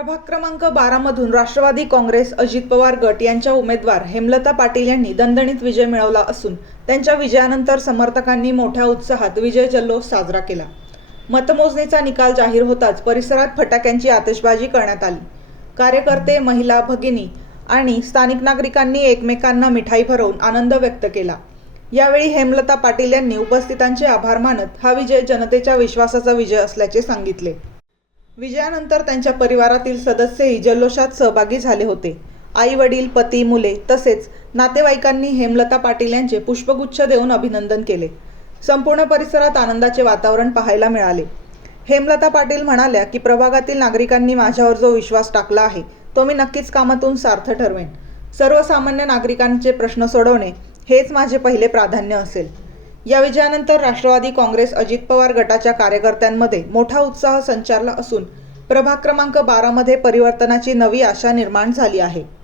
प्रभाग क्रमांक बारामधून राष्ट्रवादी काँग्रेस अजित पवार गट यांच्या उमेदवार हेमलता पाटील यांनी दणदणीत विजय मिळवला असून त्यांच्या विजयानंतर समर्थकांनी मोठ्या उत्साहात विजय जल्लोष साजरा केला. मतमोजणीचा निकाल जाहीर होताच परिसरात फटाक्यांची आतषबाजी करण्यात आली. कार्यकर्ते महिला भगिनी आणि स्थानिक नागरिकांनी एकमेकांना मिठाई भरवून आनंद व्यक्त केला. यावेळी हेमलता पाटील यांनी उपस्थितांचे आभार मानत हा विजय जनतेच्या विश्वासाचा विजय असल्याचे सांगितले. विजयानंतर त्यांच्या परिवारातील सदस्यही जल्लोषात सहभागी झाले होते. आई वडील पती मुले तसेच नातेवाईकांनी हेमलता पाटील यांचे पुष्पगुच्छ देऊन अभिनंदन केले. संपूर्ण परिसरात आनंदाचे वातावरण पाहायला मिळाले. हेमलता पाटील म्हणाल्या की प्रभागातील नागरिकांनी माझ्यावर जो विश्वास टाकला आहे तो मी नक्कीच कामातून सार्थ ठरवेन. सर्वसामान्य नागरिकांचे प्रश्न सोडवणे हेच माझे पहिले प्राधान्य असेल. या विजयानंतर राष्ट्रवादी काँग्रेस अजित पवार गटाच्या कार्यकर्त्यांमध्ये मोठा उत्साह संचारला असून प्रभाग क्रमांक बारामध्ये परिवर्तनाची नवी आशा निर्माण झाली आहे.